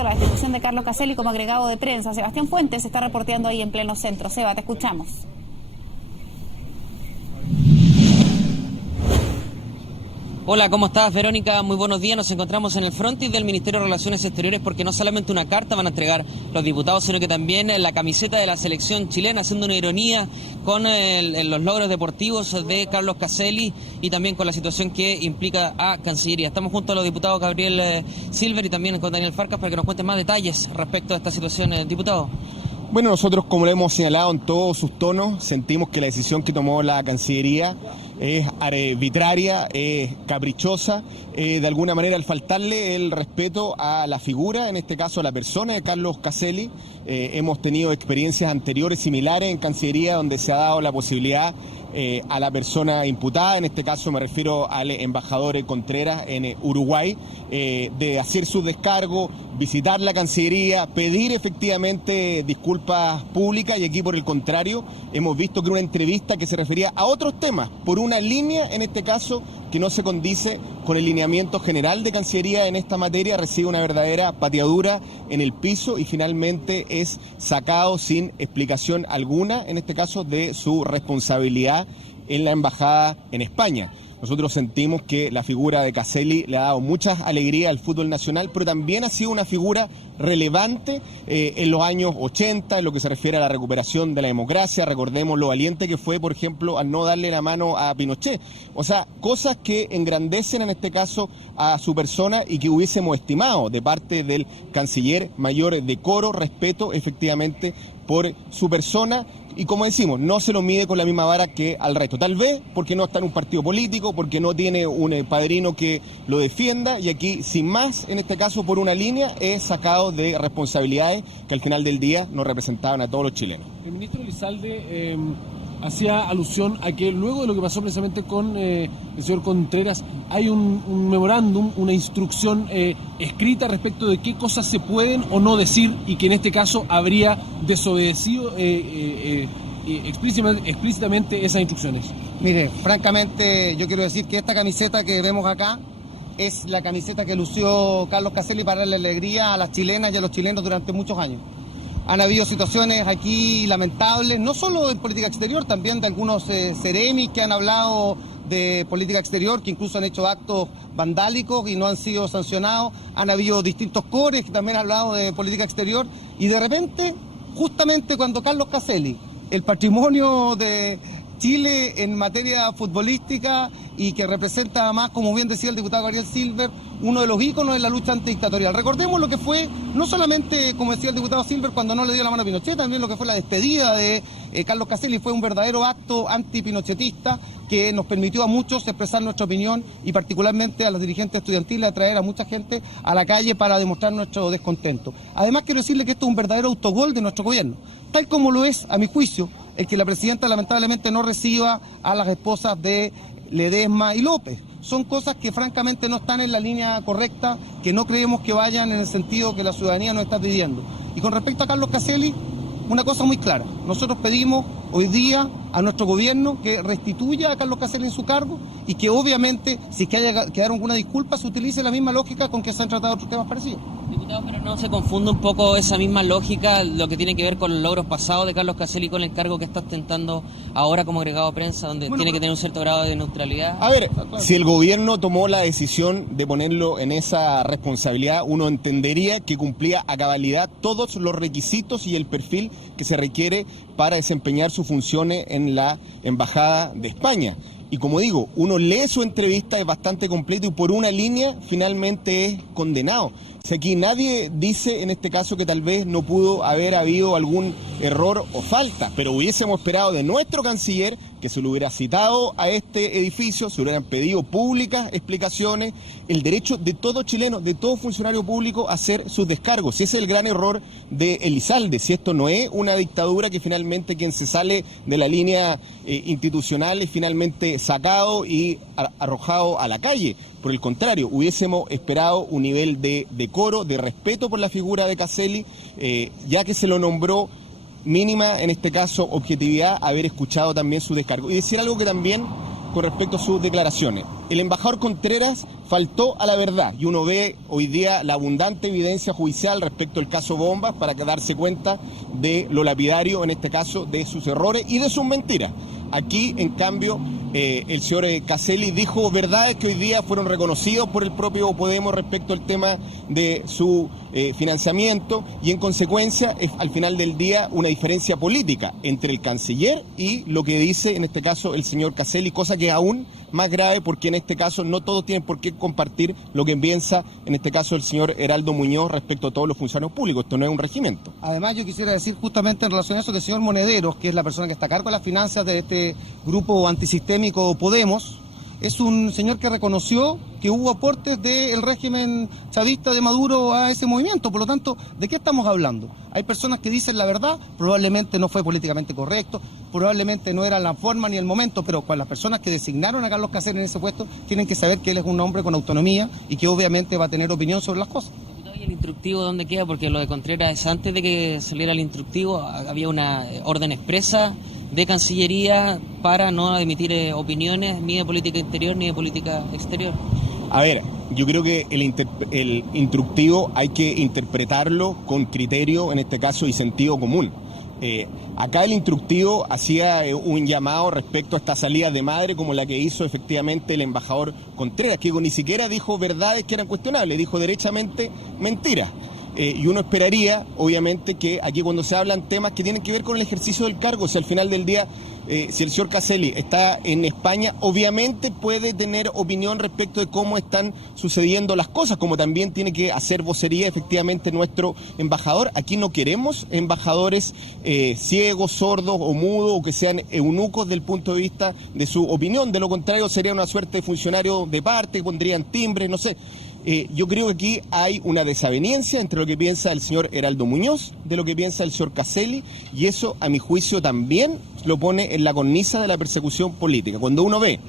respecto a la destitución de Carlos Caselli como agregado de prensa. Sebastián Fuentes está reporteando ahí en pleno centro. Seba, te escuchamos. Hola, ¿cómo estás, Verónica? Muy buenos días. Nos encontramos en el frontis del Ministerio de Relaciones Exteriores porque no solamente una carta van a entregar los diputados, sino que también la camiseta de la selección chilena, haciendo una ironía con los logros deportivos de Carlos Caselli y también con la situación que implica a Cancillería. Estamos junto a los diputados Gabriel Silver y también con Daniel Farcas para que nos cuenten más detalles respecto a esta situación, diputado. Bueno, nosotros, como lo hemos señalado en todos sus tonos, sentimos que la decisión que tomó la Cancillería es arbitraria, es caprichosa, de alguna manera al faltarle el respeto a la figura, en este caso a la persona de Carlos Caselli. Hemos tenido experiencias anteriores similares en Cancillería donde se ha dado la posibilidad a la persona imputada, en este caso me refiero al embajador Contreras en Uruguay, de hacer su descargo, visitar la Cancillería, pedir efectivamente disculpas públicas, y aquí por el contrario hemos visto que una entrevista que se refería a otros temas, por una línea en este caso que no se condice con el lineamiento general de Cancillería en esta materia, recibe una verdadera pateadura en el piso y finalmente es sacado sin explicación alguna, en este caso de su responsabilidad en la embajada en España. Nosotros sentimos que la figura de Caselli le ha dado mucha alegría al fútbol nacional, pero también ha sido una figura relevante en los años 80, en lo que se refiere a la recuperación de la democracia. Recordemos lo valiente que fue, por ejemplo, al no darle la mano a Pinochet. O sea, cosas que engrandecen en este caso a su persona y que hubiésemos estimado de parte del canciller mayor decoro, respeto efectivamente por su persona. Y como decimos, no se lo mide con la misma vara que al resto. Tal vez porque no está en un partido político, porque no tiene un padrino que lo defienda, y aquí, sin más, en este caso por una línea, es sacado de responsabilidades que al final del día nos representaban a todos los chilenos. El ministro Elizalde hacía alusión a que luego de lo que pasó precisamente con el señor Contreras, hay un memorándum, una instrucción escrita respecto de qué cosas se pueden o no decir, y que en este caso habría desobedecido explícitamente esas instrucciones. Mire, francamente yo quiero decir que esta camiseta que vemos acá es la camiseta que lució Carlos Caselli para darle alegría a las chilenas y a los chilenos durante muchos años. Han habido situaciones aquí lamentables, no solo en política exterior, también de algunos seremis que han hablado de política exterior, que incluso han hecho actos vandálicos y no han sido sancionados. Han habido distintos cores que también han hablado de política exterior, y de repente, justamente cuando Carlos Caselli, el patrimonio de Chile en materia futbolística y que representa además, como bien decía el diputado Gabriel Silver, uno de los íconos de la lucha antidictatorial. Recordemos lo que fue, no solamente, como decía el diputado Silver, cuando no le dio la mano a Pinochet, también lo que fue la despedida de Carlos Caselli. Fue un verdadero acto antipinochetista que nos permitió a muchos expresar nuestra opinión, y particularmente a los dirigentes estudiantiles, atraer a mucha gente a la calle para demostrar nuestro descontento. Además, quiero decirle que esto es un verdadero autogol de nuestro gobierno, tal como lo es, a mi juicio, el que la presidenta lamentablemente no reciba a las esposas de Ledesma y López. Son cosas que francamente no están en la línea correcta, que no creemos que vayan en el sentido que la ciudadanía nos está pidiendo. Y con respecto a Carlos Caselli, una cosa muy clara: nosotros pedimos hoy día a nuestro gobierno que restituya a Carlos Caselli en su cargo, y que obviamente, si que haya que dar alguna disculpa, se utilice la misma lógica con que se han tratado otros temas parecidos. Diputado, pero ¿no se confunde un poco esa misma lógica, lo que tiene que ver con los logros pasados de Carlos Caselli con el cargo que está ostentando ahora como agregado a prensa, donde tiene que tener un cierto grado de neutralidad? A ver, si el gobierno tomó la decisión de ponerlo en esa responsabilidad, uno entendería que cumplía a cabalidad todos los requisitos y el perfil que se requiere para desempeñar sus funciones en la Embajada de España. Y como digo, uno lee su entrevista, es bastante completo, y por una línea finalmente es condenado. Si aquí nadie dice en este caso que tal vez no pudo haber habido algún error o falta, pero hubiésemos esperado de nuestro canciller que se lo hubiera citado a este edificio, se hubieran pedido públicas explicaciones, el derecho de todo chileno, de todo funcionario público a hacer sus descargos. Si ese es el gran error de Elizalde, si esto no es una dictadura que finalmente quien se sale de la línea institucional es finalmente sacado y arrojado a la calle. Por el contrario, hubiésemos esperado un nivel de decoro, de respeto por la figura de Caselli, ya que se lo nombró, mínima, en este caso, objetividad, haber escuchado también su descargo. Y decir algo que también con respecto a sus declaraciones. El embajador Contreras faltó a la verdad y uno ve hoy día la abundante evidencia judicial respecto al caso Bombas para darse cuenta de lo lapidario, en este caso, de sus errores y de sus mentiras. Aquí, en cambio, el señor Caselli dijo verdades que hoy día fueron reconocidos por el propio Podemos respecto al tema de su financiamiento y en consecuencia es al final del día una diferencia política entre el canciller y lo que dice en este caso el señor Caselli, cosa que es aún más grave porque en este caso no todos tienen por qué compartir lo que piensa en este caso el señor Heraldo Muñoz respecto a todos los funcionarios públicos. Esto no es un regimiento. Además, yo quisiera decir justamente en relación a eso que el señor Monederos, que es la persona que está a cargo de las finanzas de este grupo antisistémico Podemos, es un señor que reconoció que hubo aportes del régimen chavista de Maduro a ese movimiento. Por lo tanto, ¿de qué estamos hablando? Hay personas que dicen la verdad, probablemente no fue políticamente correcto, probablemente no era la forma ni el momento, pero con las personas que designaron a Carlos Caselli en ese puesto tienen que saber que él es un hombre con autonomía y que obviamente va a tener opinión sobre las cosas. ¿Y el instructivo dónde queda? Porque lo de Contreras, antes de que saliera el instructivo, había una orden expresa de Cancillería para no emitir opiniones ni de política interior ni de política exterior. A ver, yo creo que el instructivo hay que interpretarlo con criterio, en este caso, y sentido común. Acá el instructivo hacía un llamado respecto a esta salida de madre como la que hizo efectivamente el embajador Contreras, que ni siquiera dijo verdades que eran cuestionables, dijo derechamente mentiras. Y uno esperaría, obviamente, que aquí cuando se hablan temas que tienen que ver con el ejercicio del cargo, si al final del día, si el señor Caselli está en España, obviamente puede tener opinión respecto de cómo están sucediendo las cosas, como también tiene que hacer vocería efectivamente nuestro embajador. Aquí no queremos embajadores ciegos, sordos o mudos o que sean eunucos del punto de vista de su opinión. De lo contrario, sería una suerte de funcionario de parte, que pondrían timbres, no sé. Yo creo que aquí hay una desaveniencia entre lo que piensa el señor Heraldo Muñoz, de lo que piensa el señor Caselli, y eso, a mi juicio, también lo pone en la cornisa de la persecución política. Cuando uno ve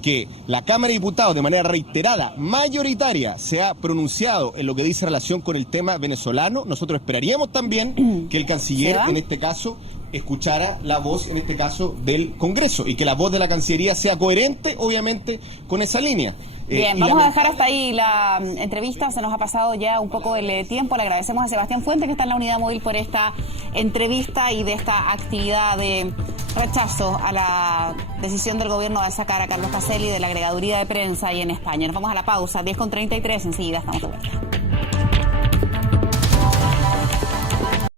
que la Cámara de Diputados, de manera reiterada, mayoritaria, se ha pronunciado en lo que dice relación con el tema venezolano, nosotros esperaríamos también que el canciller, en este caso, escuchara la voz, en este caso, del Congreso, y que la voz de la Cancillería sea coherente, obviamente, con esa línea. Bien, vamos a dejar hasta ahí la entrevista, se nos ha pasado ya un poco el tiempo. Le agradecemos a Sebastián Fuentes, que está en la unidad móvil, por esta entrevista y de esta actividad de rechazo a la decisión del gobierno de sacar a Carlos Caselli de la agregaduría de prensa ahí en España. Nos vamos a la pausa, 10:33, enseguida estamos de vuelta.